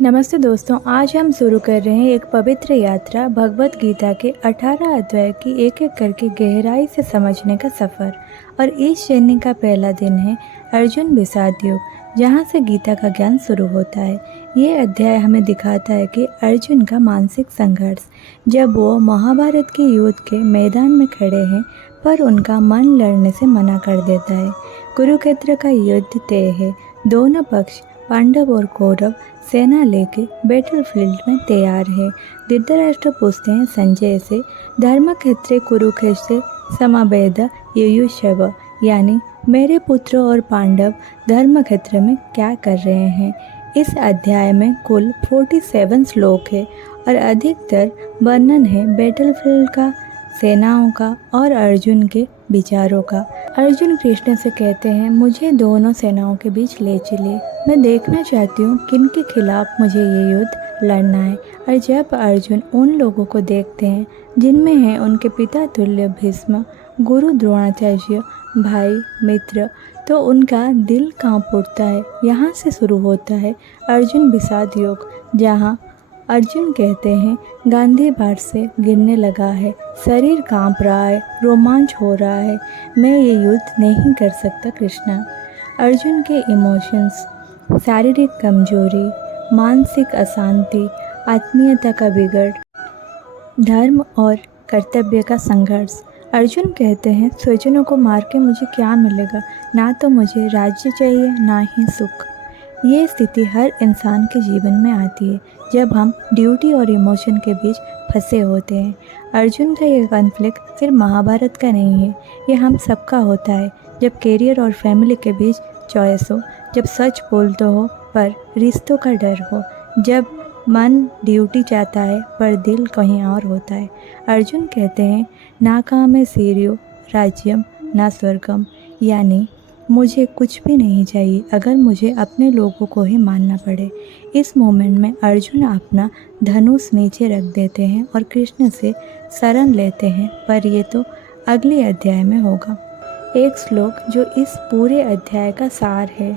नमस्ते दोस्तों, आज हम शुरू कर रहे हैं एक पवित्र यात्रा भगवत गीता के 18 अध्याय की एक एक करके गहराई से समझने का सफ़र। और इस जर्नी का पहला दिन है अर्जुन विषाद योग, जहाँ से गीता का ज्ञान शुरू होता है। ये अध्याय हमें दिखाता है कि अर्जुन का मानसिक संघर्ष, जब वो महाभारत के युद्ध के मैदान में खड़े हैं पर उनका मन लड़ने से मना कर देता है। कुरुक्षेत्र का युद्ध तय है, दोनों पक्ष पांडव और कौरव सेना लेके बैटलफील्ड में तैयार है। धृतराष्ट्र पूछते हैं संजय से, धर्मक्षेत्रे कुरुक्षेत्रे समावेद युयुत्सव, यानी मेरे पुत्र और पांडव धर्मक्षेत्र में क्या कर रहे हैं। इस अध्याय में कुल 47 श्लोक है और अधिकतर वर्णन है बैटलफील्ड का, सेनाओं का और अर्जुन के विचारों का। अर्जुन कृष्ण से कहते हैं, मुझे दोनों सेनाओं के बीच ले चलिए, मैं देखना चाहती हूँ किन के खिलाफ मुझे ये युद्ध लड़ना है। और जब अर्जुन उन लोगों को देखते हैं जिनमें हैं उनके पिता तुल्य भीष्म, गुरु द्रोणाचार्य, भाई मित्र, तो उनका दिल कांप उठता है। यहाँ से शुरू होता है अर्जुन विषाद योग, जहाँ अर्जुन कहते हैं, गांधी बाढ़ से गिरने लगा है, शरीर कांप रहा है, रोमांच हो रहा है, मैं ये युद्ध नहीं कर सकता कृष्णा। अर्जुन के इमोशंस, शारीरिक कमजोरी, मानसिक अशांति, आत्मीयता का बिगड़, धर्म और कर्तव्य का संघर्ष। अर्जुन कहते हैं, स्वजनों को मार के मुझे क्या मिलेगा, ना तो मुझे राज्य चाहिए ना ही सुख। ये स्थिति हर इंसान के जीवन में आती है जब हम ड्यूटी और इमोशन के बीच फंसे होते हैं। अर्जुन का ये कॉन्फ्लिक्ट सिर्फ महाभारत का नहीं है, ये हम सबका होता है। जब कैरियर और फैमिली के बीच चॉइस हो, जब सच बोलते हो पर रिश्तों का डर हो, जब मन ड्यूटी चाहता है पर दिल कहीं और होता है। अर्जुन कहते हैं, ना कामे सीर्यो राज्यम ना स्वर्गम, यानी मुझे कुछ भी नहीं चाहिए अगर मुझे अपने लोगों को ही मानना पड़े। इस मोमेंट में अर्जुन अपना धनुष नीचे रख देते हैं और कृष्ण से शरण लेते हैं, पर ये तो अगले अध्याय में होगा। एक श्लोक जो इस पूरे अध्याय का सार है,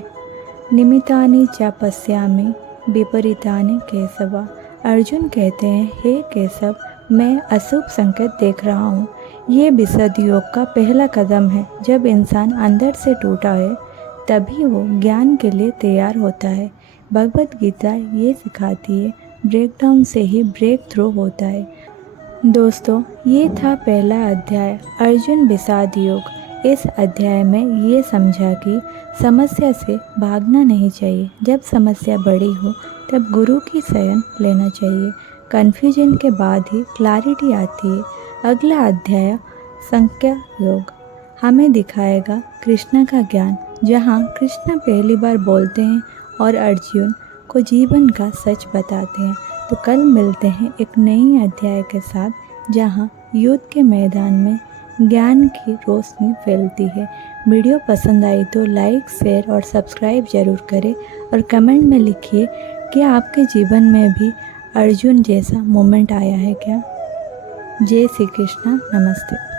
निमित्तानि च पश्यामि विपरीतानि केशव। अर्जुन कहते हैं, हे केशव, मैं अशुभ संकेत देख रहा हूँ। ये विषाद योग का पहला कदम है। जब इंसान अंदर से टूटा है तभी वो ज्ञान के लिए तैयार होता है। भगवत गीता ये सिखाती है, ब्रेकडाउन से ही ब्रेक थ्रू होता है। दोस्तों, ये था पहला अध्याय अर्जुन विषाद योग। इस अध्याय में ये समझा कि समस्या से भागना नहीं चाहिए, जब समस्या बड़ी हो तब गुरु की शरण लेना चाहिए। कन्फ्यूजन के बाद ही क्लैरिटी आती है। अगला अध्याय संख्या योग हमें दिखाएगा कृष्ण का ज्ञान, जहाँ कृष्ण पहली बार बोलते हैं और अर्जुन को जीवन का सच बताते हैं। तो कल मिलते हैं एक नई अध्याय के साथ, जहाँ युद्ध के मैदान में ज्ञान की रोशनी फैलती है। वीडियो पसंद आई तो लाइक, शेयर और सब्सक्राइब ज़रूर करें और कमेंट में लिखिए कि आपके जीवन में भी अर्जुन जैसा मोमेंट आया है क्या। जय श्री कृष्णा, नमस्ते।